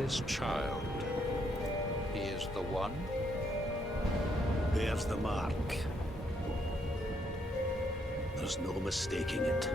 this child? He is the one? Bears the mark. There's no mistaking it.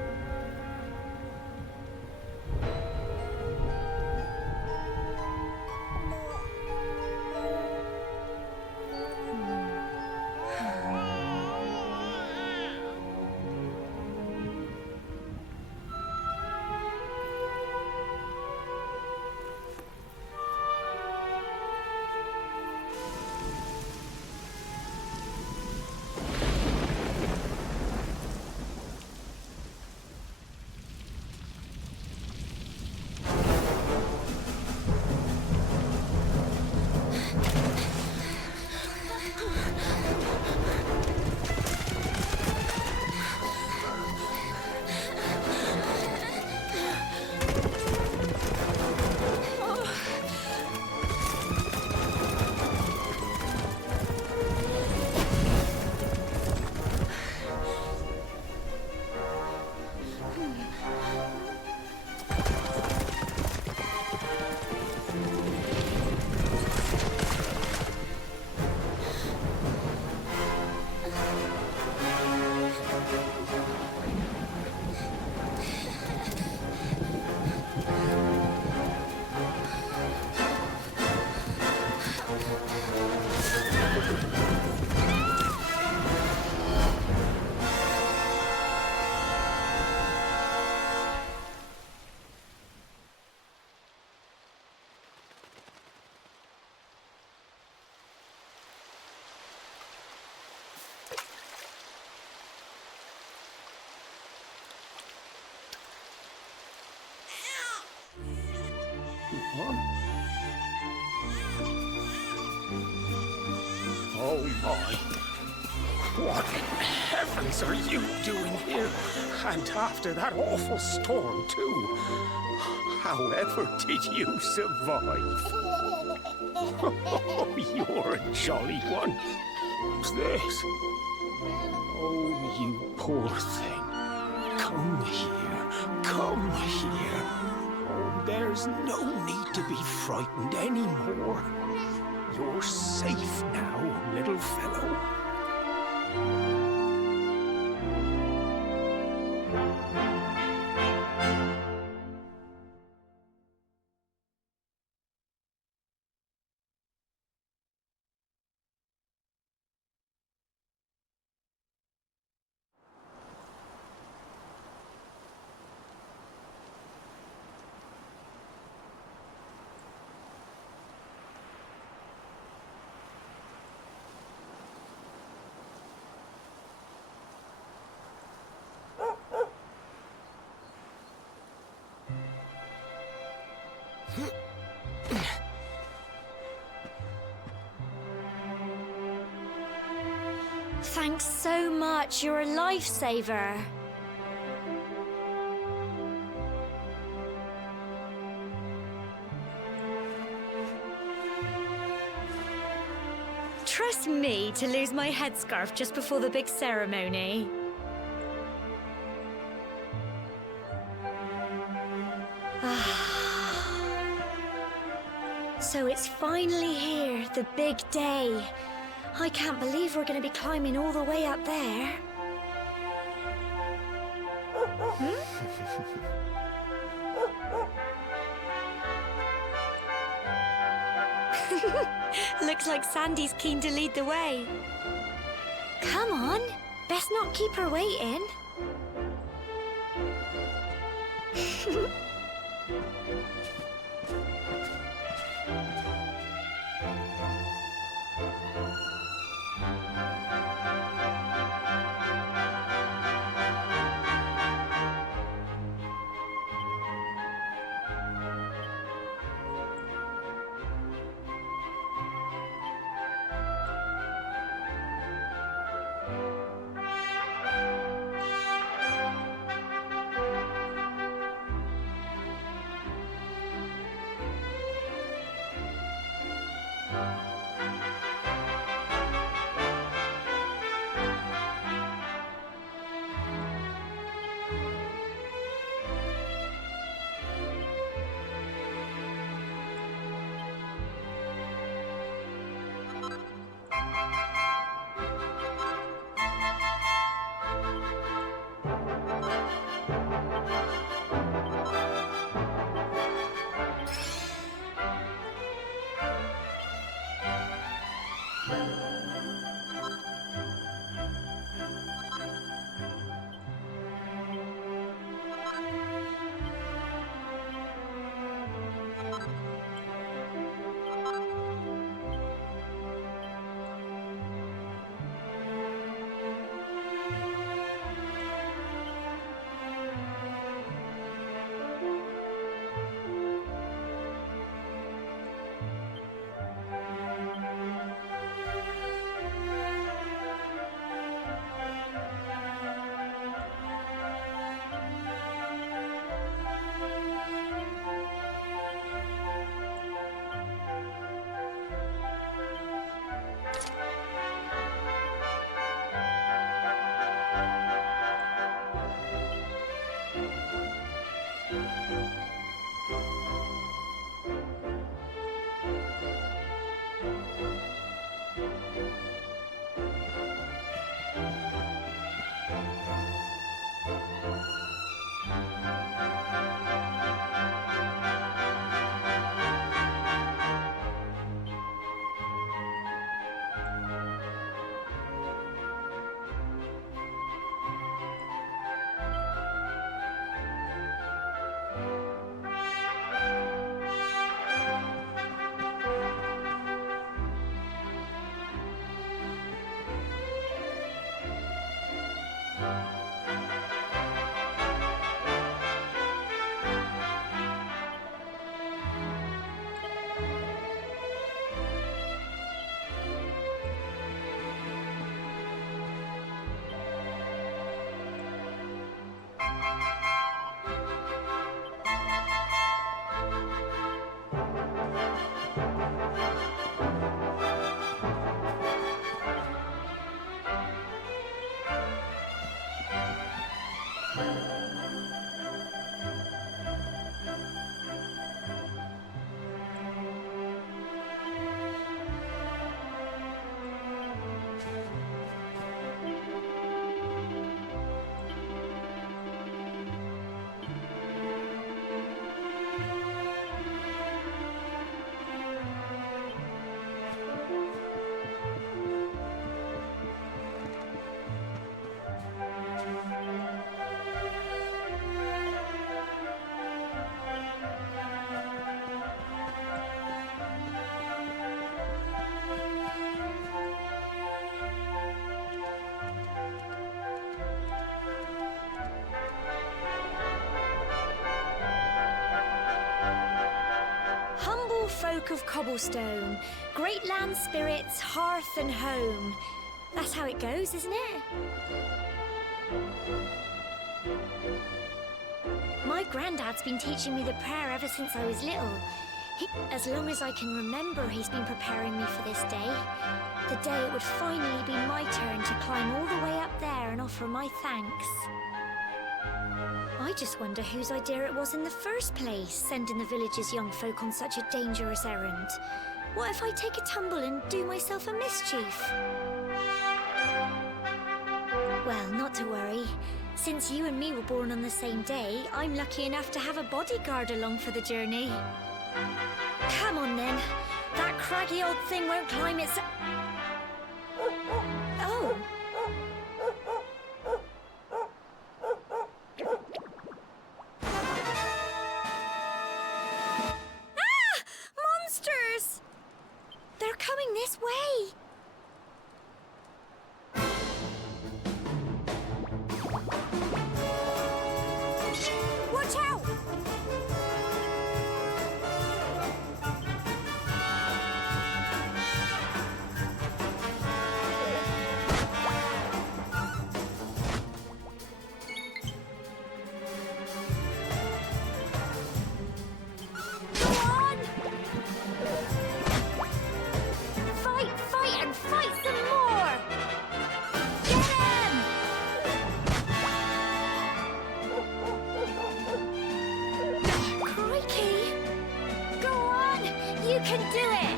Oh my. What in heavens are you doing here? And after that awful storm, too. However did you survive? Oh, you're a jolly one. What's this? Oh, you poor thing. Come here. Come here. Oh, there's no need to be frightened anymore. You're safe now, little fellow. Thanks so much. You're a lifesaver. Trust me to lose my headscarf just before the big ceremony. So it's finally here, the big day. I can't believe we're going to be climbing all the way up there. Looks like Sandy's keen to lead the way. Come on, best not keep her waiting. Folk of Cobblestone, great land spirits, hearth and home. That's how it goes, isn't it? My granddad's been teaching me the prayer ever since I was little. As long as I can remember, he's been preparing me for this day. The day it would finally be my turn to climb all the way up there and offer my thanks. I just wonder whose idea it was in the first place, sending the village's young folk on such a dangerous errand. What if I take a tumble and do myself a mischief? Well, not to worry. Since you and me were born on the same day, I'm lucky enough to have a bodyguard along for the journey. Come on then. That craggy old thing won't climb its... Oh. Monsters! They're coming this way! Watch out! You can do it!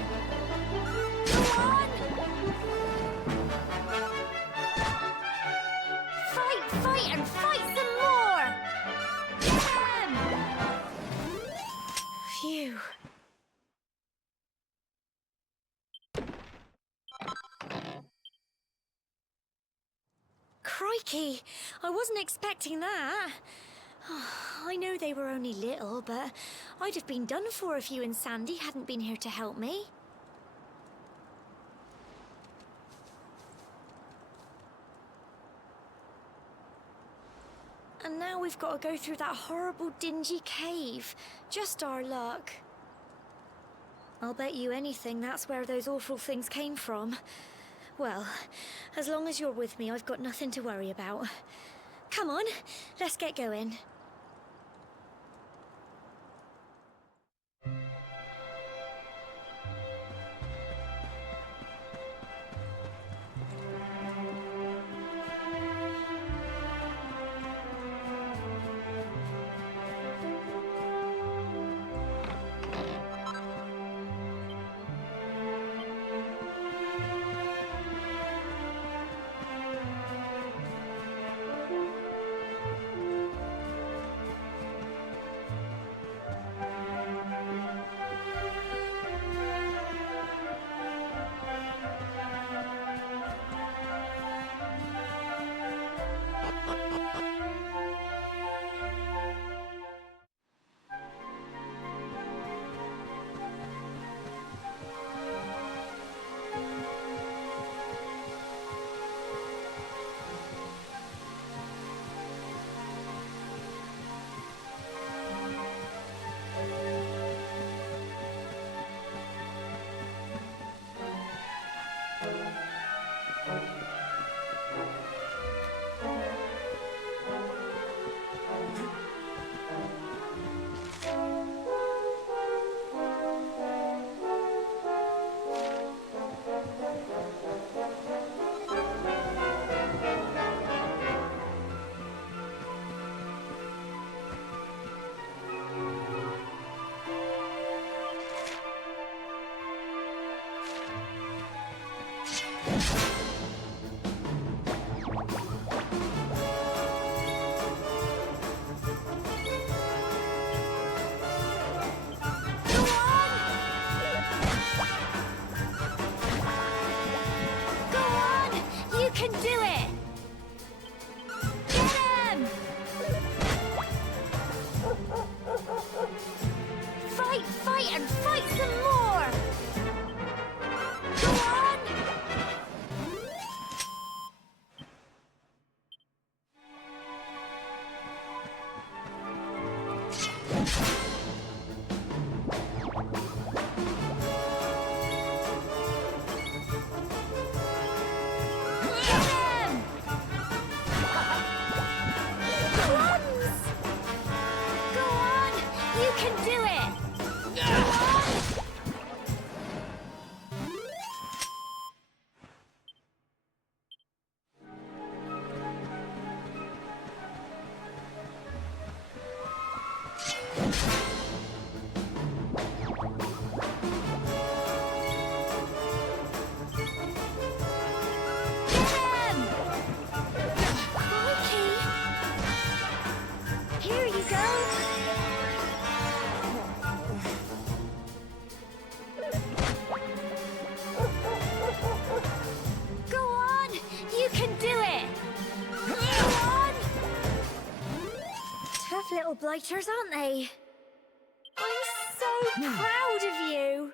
Go on! Fight, and fight some more! Get him! Phew. Crikey, I wasn't expecting that. I know they were only little, but I'd have been done for if you and Sandy hadn't been here to help me. And now we've got to go through that horrible, dingy cave. Just our luck. I'll bet you anything that's where those awful things came from. Well, as long as you're with me, I've got nothing to worry about. Come on, let's get going. Little blighters, aren't they? I'm so proud of you!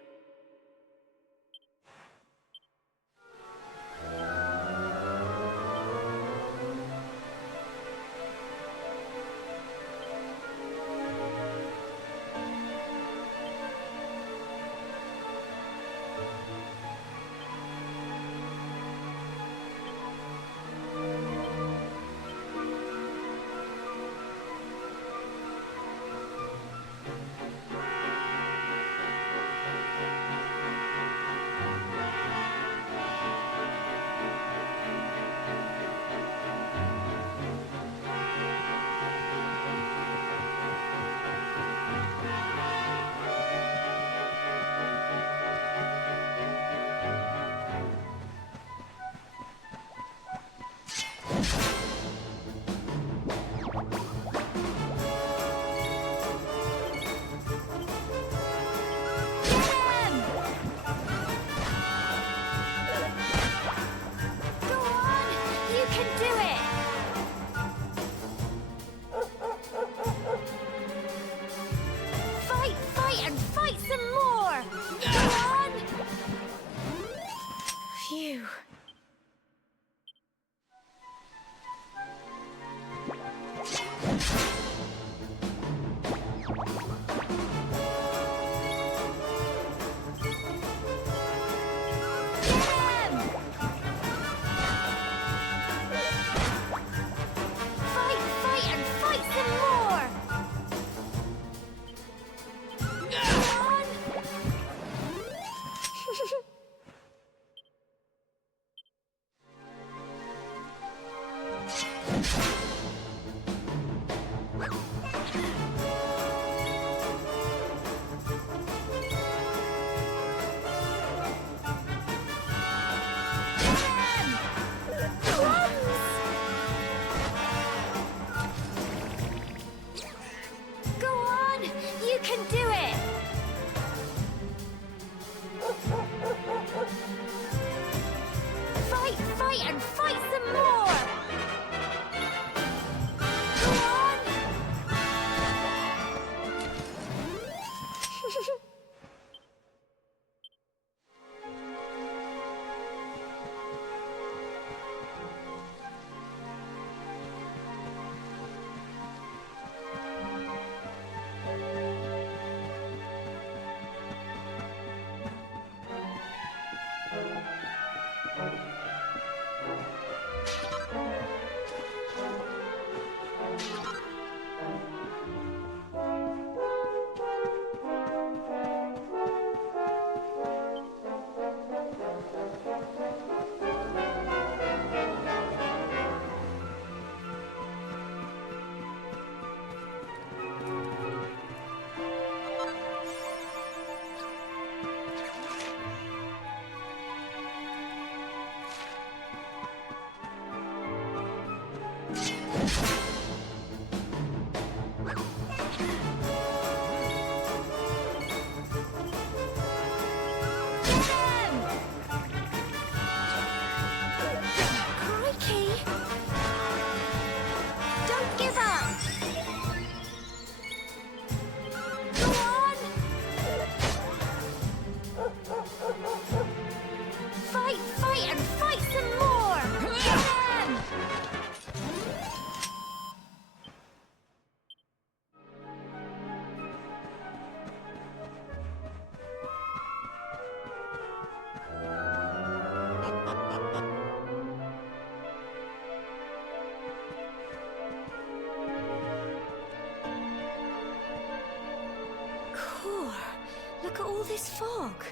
Look at all this fog.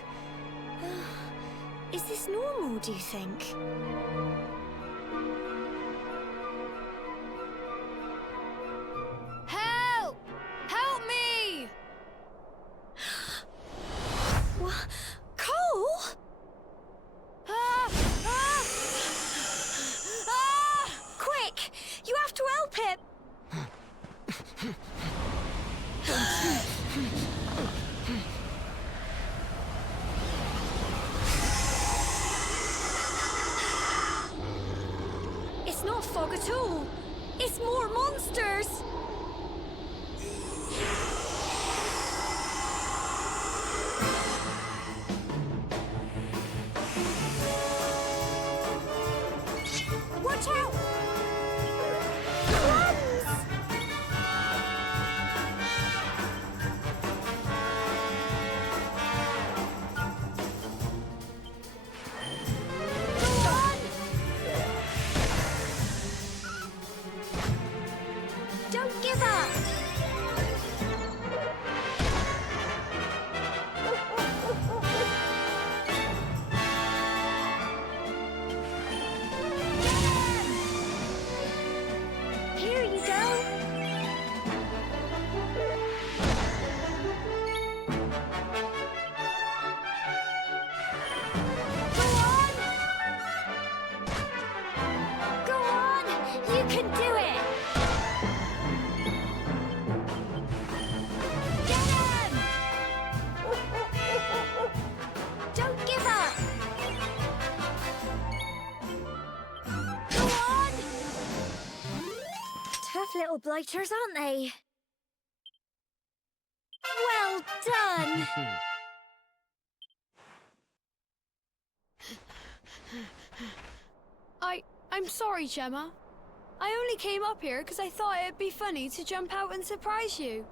Is this normal, do you think? Help! Help me! What? Cole? Ah! Ah! Ah! Quick! You have to help him! It's not fog at all. It's more monsters. Watch out! Crumbs! Go on! Don't give up! Here you go! Go on! Go on! You can do it! Get him! Don't give up! Go on! Tough little blighters, aren't they? Well done! I'm sorry, Gemma. I only came up here because I thought it'd be funny to jump out and surprise you.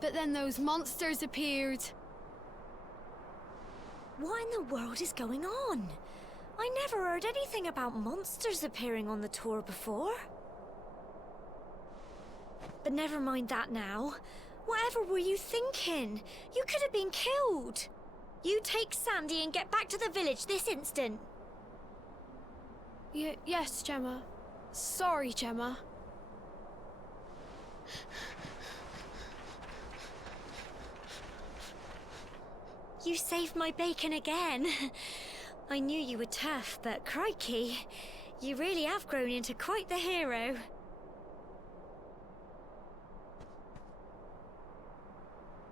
But then those monsters appeared. What in the world is going on? I never heard anything about monsters appearing on the tour before. But never mind that now. Whatever were you thinking? You could have been killed. You take Sandy and get back to the village this instant. Yes, Gemma. Sorry, Gemma. You saved my bacon again. I knew you were tough, but crikey, you really have grown into quite the hero.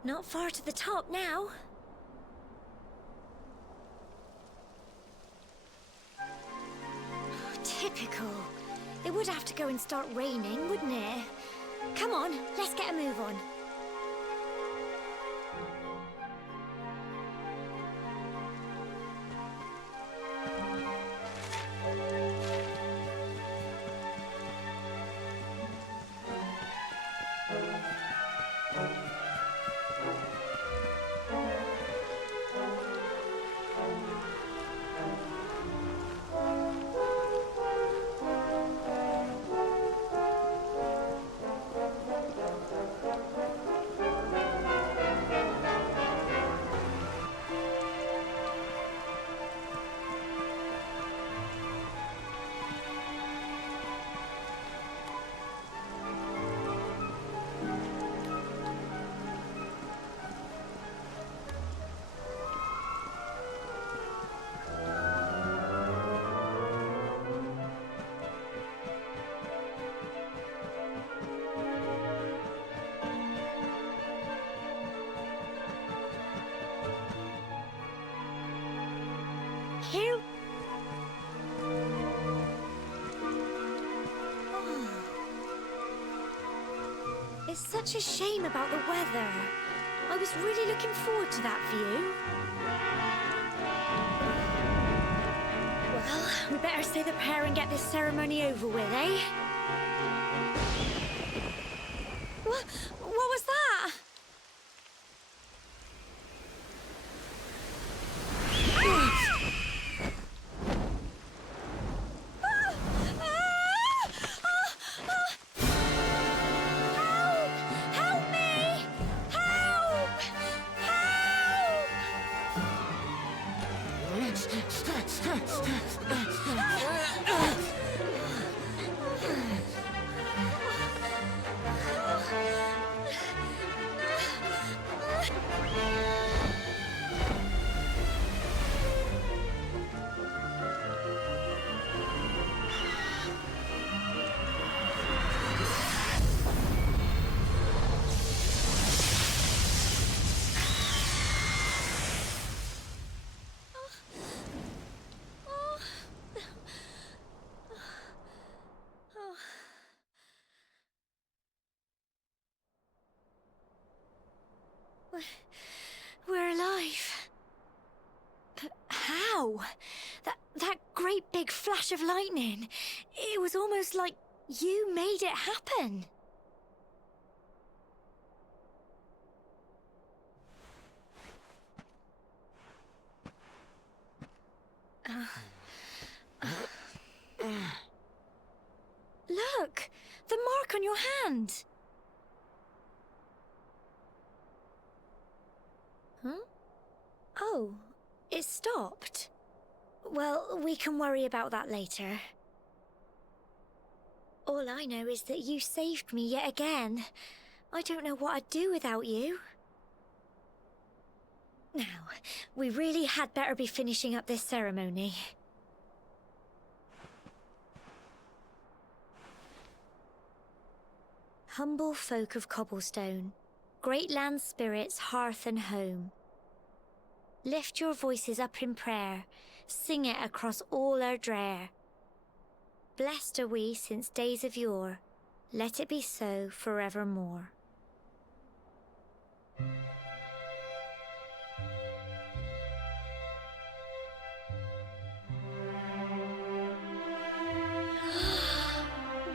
Not far to the top now. Typical. It would have to go and start raining, wouldn't it? Come on, let's get a move on. Here. Oh. It's such a shame about the weather. I was really looking forward to that view. Well, we better say the prayer and get this ceremony over with, eh? What was that? Help me! Help! Help! We're alive. But how? That great big flash of lightning. It was almost like you made it happen. Look! The mark on your hand! Huh? Oh, it stopped. Well, we can worry about that later. All I know is that you saved me yet again. I don't know what I'd do without you. Now, we really had better be finishing up this ceremony. Humble folk of Cobblestone, great land spirits, hearth and home. Lift your voices up in prayer, sing it across all Erdrea. Blessed are we since days of yore, let it be so forevermore.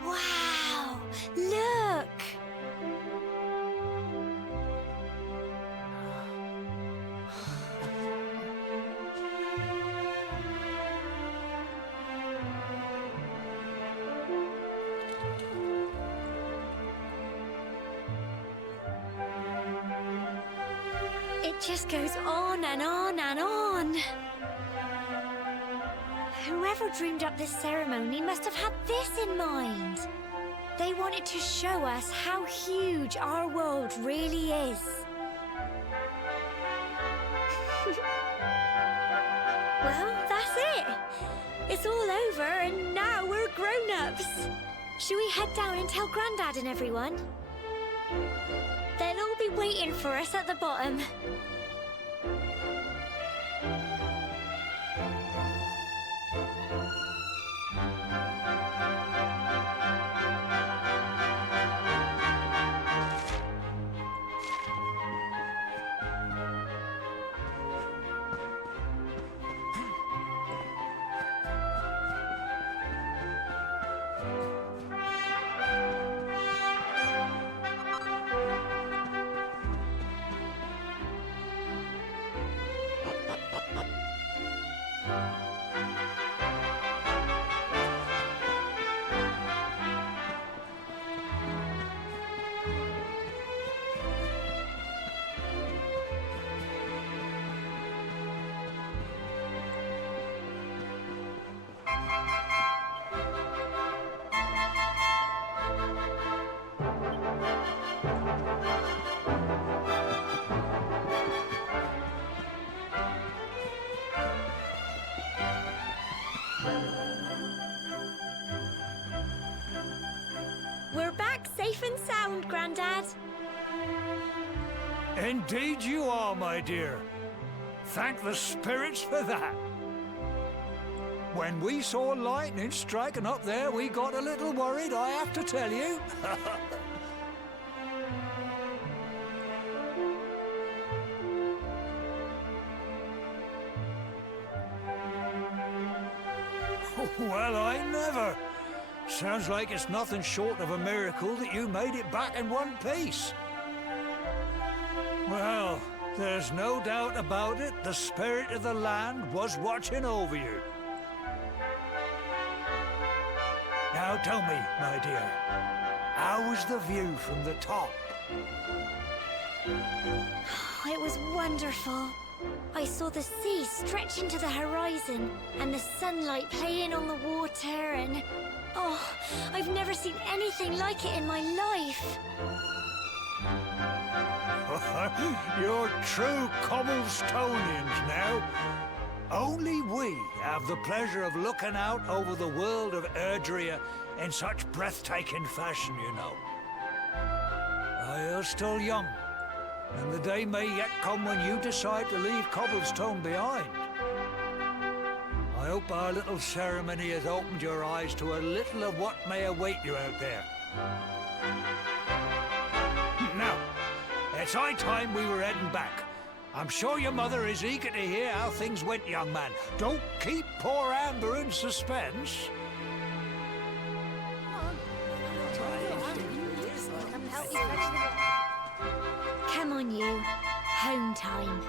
Wow! Look! It just goes on and on and on. Whoever dreamed up this ceremony must have had this in mind. They wanted to show us how huge our world really is. Well, that's it. It's all over and now we're grown-ups. Should we head down and tell Grandad and everyone? They'll all be waiting for us at the bottom. We're back safe and sound, Grandad. Indeed you are, my dear. Thank the spirits for that. When we saw lightning striking up there, we got a little worried, I have to tell you. Well, I never. Sounds like it's nothing short of a miracle that you made it back in one piece. Well, there's no doubt about it, the spirit of the land was watching over you. Now tell me, my dear, how was the view from the top? It was wonderful. I saw the sea stretch into the horizon and the sunlight playing on the water and... Oh, I've never seen anything like it in my life. You're true Cobblestonians now. Only we have the pleasure of looking out over the world of Erdrea in such breathtaking fashion, you know. You're still young, and the day may yet come when you decide to leave Cobblestone behind. I hope our little ceremony has opened your eyes to a little of what may await you out there. Now, let's It's high time we were heading back. I'm sure your mother is eager to hear how things went, young man. Don't keep poor Amber in suspense. Come on, you. Home time.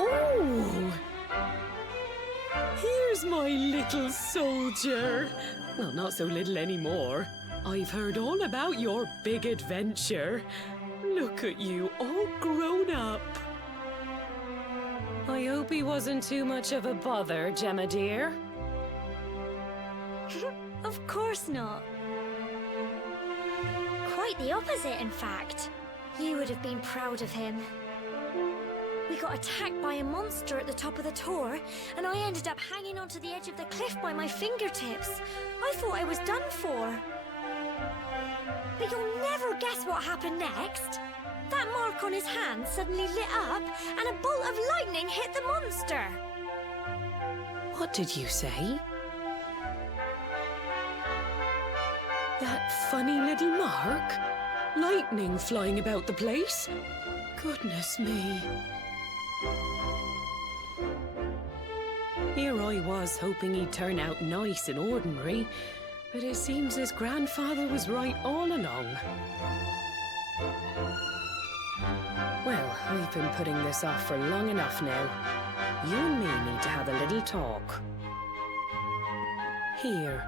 Oh! Here's my little soldier. Well, not so little anymore. I've heard all about your big adventure. Look at you, all grown up. I hope he wasn't too much of a bother, Gemma dear. Of course not. Quite the opposite, in fact. You would have been proud of him. We got attacked by a monster at the top of the Tor, and I ended up hanging onto the edge of the cliff by my fingertips. I thought I was done for. But you'll never guess what happened next. That mark on his hand suddenly lit up, and a bolt of lightning hit the monster. What did you say? That funny little mark? Lightning flying about the place? Goodness me. Here I was hoping he'd turn out nice and ordinary, but it seems his grandfather was right all along. Well, we've been putting this off for long enough now. You and me need to have a little talk. Here.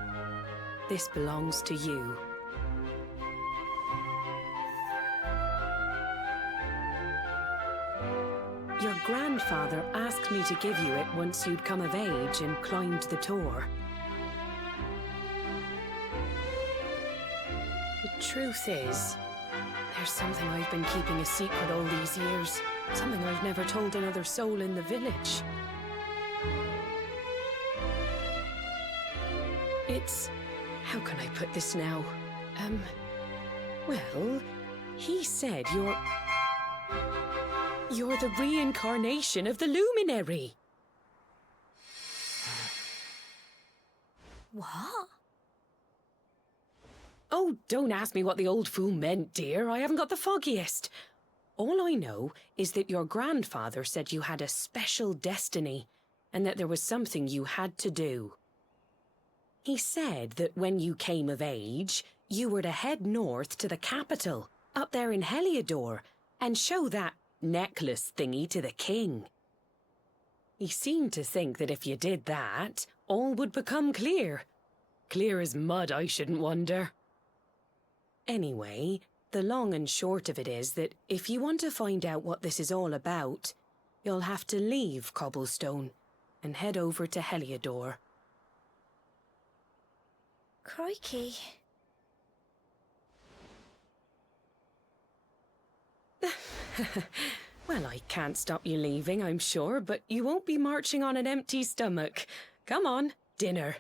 This belongs to you. Your grandfather asked me to give you it once you'd come of age and climbed the Tor. The truth is, there's something I've been keeping a secret all these years. Something I've never told another soul in the village. It's... how can I put this now? Well, he said you're the reincarnation of the Luminary. What? Oh, don't ask me what the old fool meant, dear. I haven't got the foggiest. All I know is that your grandfather said you had a special destiny, and that there was something you had to do. He said that when you came of age, you were to head north to the capital, up there in Heliodor, and show that necklace thingy to the king. He seemed to think that if you did that, all would become clear. Clear as mud, I shouldn't wonder. Anyway, the long and short of it is that if you want to find out what this is all about, you'll have to leave Cobblestone and head over to Heliodor. Crikey. Well, I can't stop you leaving, I'm sure, but you won't be marching on an empty stomach. Come on, dinner.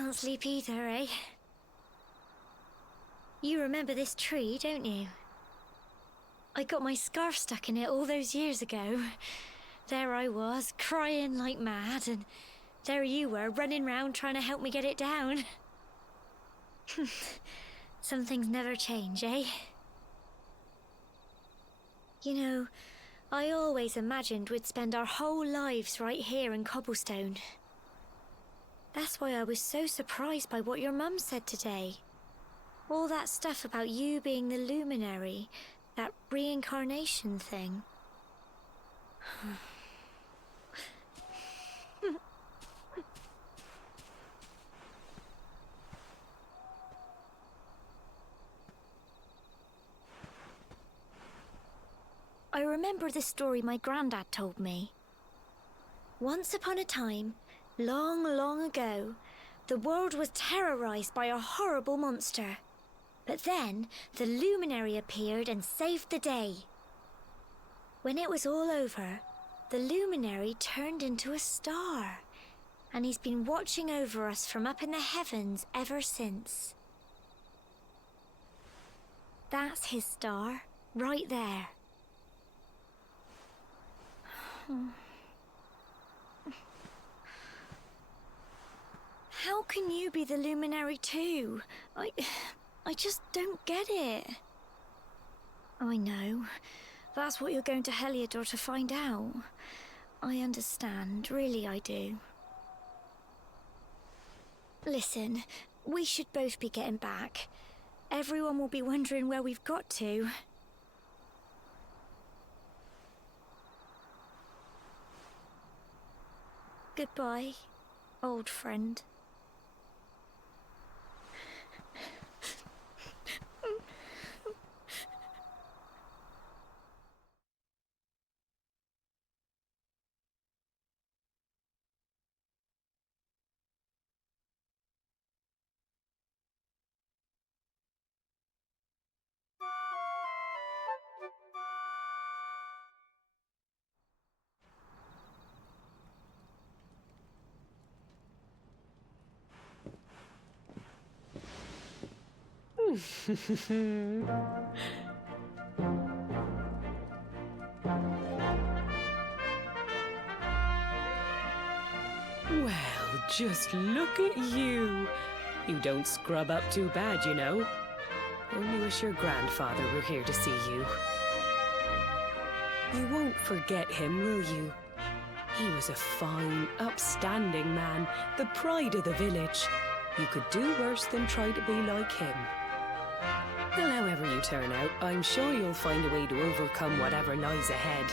can't sleep either, eh? You remember this tree, don't you? I got my scarf stuck in it all those years ago. There I was, crying like mad, and there you were, running round trying to help me get it down. Some things never change, eh? You know, I always imagined we'd spend our whole lives right here in Cobblestone. That's why I was so surprised by what your mum said today. All that stuff about you being the luminary, that reincarnation thing. I remember the story my granddad told me. Once upon a time, long, long ago, the world was terrorized by a horrible monster. But then, the luminary appeared and saved the day. When it was all over, the luminary turned into a star, and he's been watching over us from up in the heavens ever since. That's his star, right there. How can you be the luminary too? I just don't get it. I know. That's what you're going to Heliodor to find out. I understand, really I do. Listen, we should both be getting back. Everyone will be wondering where we've got to. Goodbye, old friend. Well, just look at you. You don't scrub up too bad, you know. Only wish your grandfather were here to see you. You won't forget him, will you? He was a fine, upstanding man, the pride of the village. You could do worse than try to be like him. Well, however you turn out, I'm sure you'll find a way to overcome whatever lies ahead.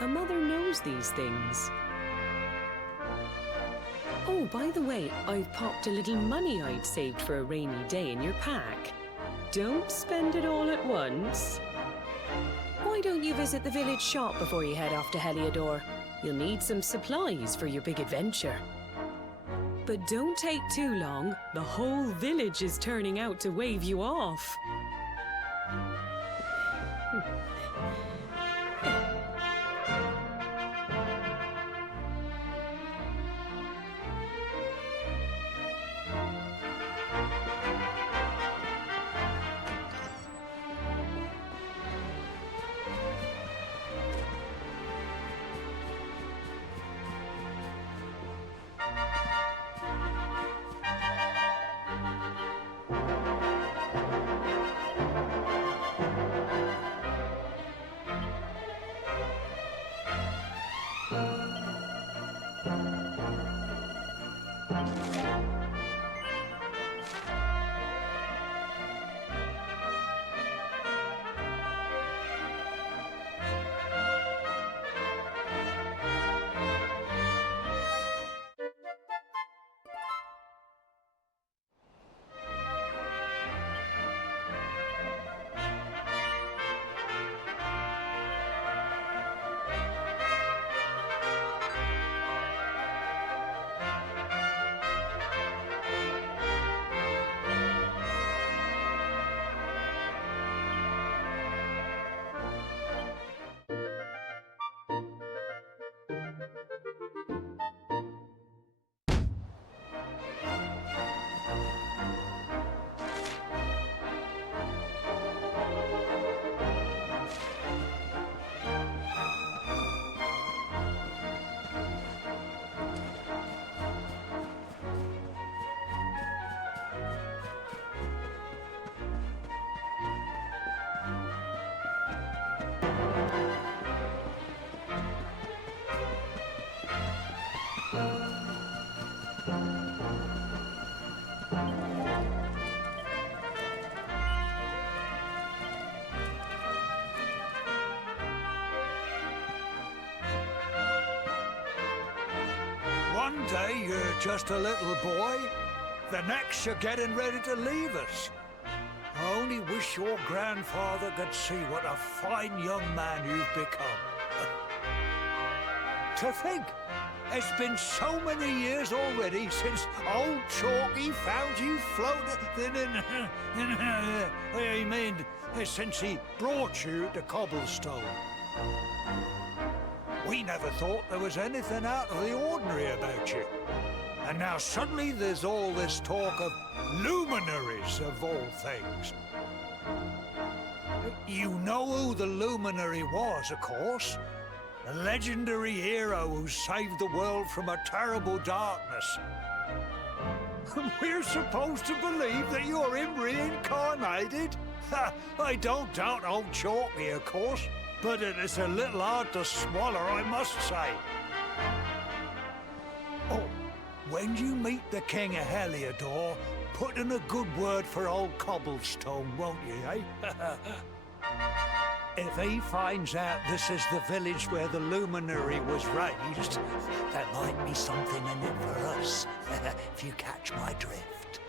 A mother knows these things. Oh, by the way, I've popped a little money I'd saved for a rainy day in your pack. Don't spend it all at once. Why don't you visit the village shop before you head off to Heliodor? You'll need some supplies for your big adventure. But don't take too long. The whole village is turning out to wave you off. One day you're just a little boy, the next you're getting ready to leave us. I only wish your grandfather could see what a fine young man you've become. To think, it's been so many years already since old Chalky found you floating since he brought you to Cobblestone. We never thought there was anything out of the ordinary about you. And now suddenly there's all this talk of luminaries of all things. You know who the luminary was, of course. The legendary hero who saved the world from a terrible darkness. We're supposed to believe that you're him reincarnated? I don't doubt old Chalky, of course, but it is a little hard to swallow, I must say. Oh, when you meet the King of Heliodor, put in a good word for old Cobblestone, won't you, eh? If he finds out this is the village where the luminary was raised, there might be something in it for us, if you catch my drift.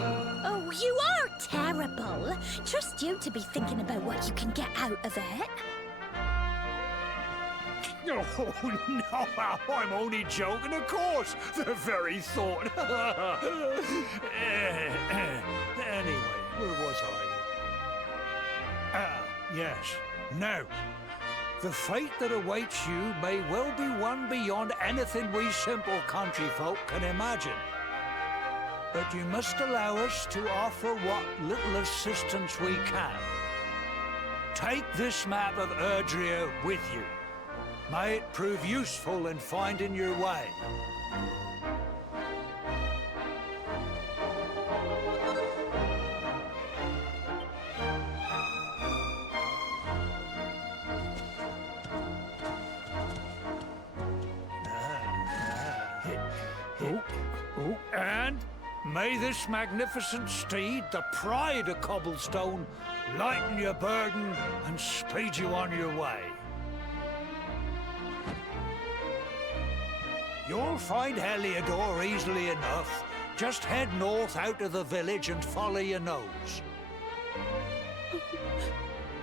Oh, you are terrible. Trust you to be thinking about what you can get out of it. Oh, no, I'm only joking, of course. The very thought. Anyway, where was I? Yes. Now, the fate that awaits you may well be one beyond anything we simple country folk can imagine. But you must allow us to offer what little assistance we can. Take this map of Erdrea with you. May it prove useful in finding your way. And may this magnificent steed, the pride of Cobblestone, lighten your burden and speed you on your way. You'll find Heliodor easily enough. Just head north out of the village and follow your nose.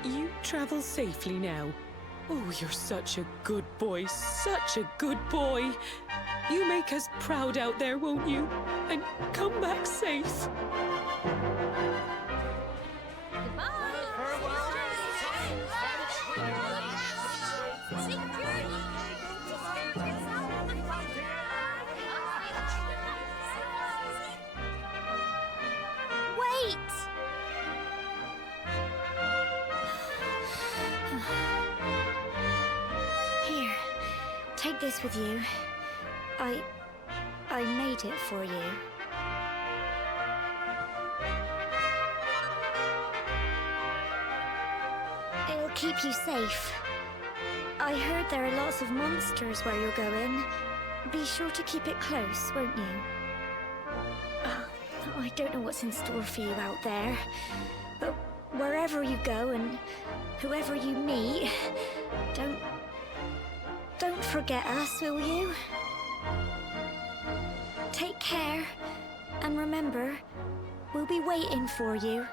You travel safely now. Oh, you're such a good boy, such a good boy. You make us proud out there, won't you? And come back safe. Wait! Here, take this with you. I made it for you. It'll keep you safe. I heard there are lots of monsters where you're going. Be sure to keep it close, won't you? I don't know what's in store for you out there, but wherever you go and whoever you meet, don't forget us, will you? Take care, and remember, we'll be waiting for you.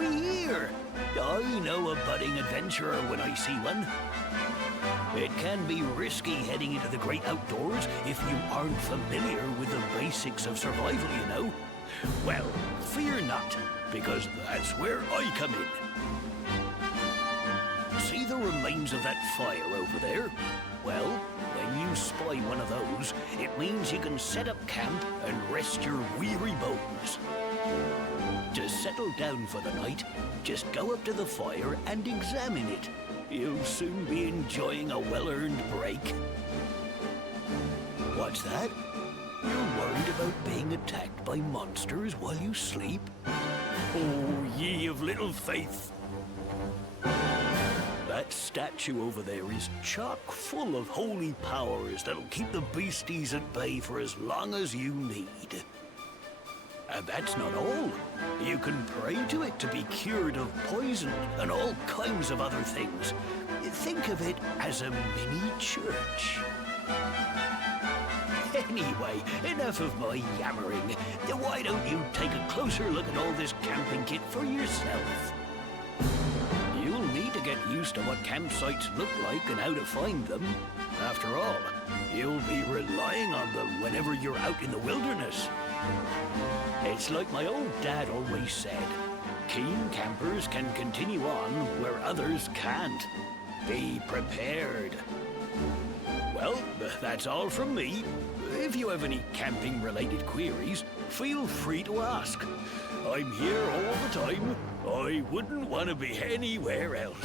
we here? I know a budding adventurer when I see one. It can be risky heading into the great outdoors if you aren't familiar with the basics of survival, you know. Well, fear not, because that's where I come in. See the remains of that fire over there? Well, when you spy one of those, it means you can set up camp and rest your weary bones. To settle down for the night, just go up to the fire and examine it. You'll soon be enjoying a well-earned break. What's that? You're worried about being attacked by monsters while you sleep? Oh, ye of little faith! That statue over there is chock full of holy powers that'll keep the beasties at bay for as long as you need. And that's not all. You can pray to it to be cured of poison and all kinds of other things. Think of it as a mini church. Anyway, enough of my yammering. Why don't you take a closer look at all this camping kit for yourself? You'll need to get used to what campsites look like and how to find them. After all, you'll be relying on them whenever you're out in the wilderness. It's like my old dad always said, keen campers can continue on where others can't. Be prepared. Well, that's all from me. If you have any camping-related queries, feel free to ask. I'm here all the time. I wouldn't want to be anywhere else.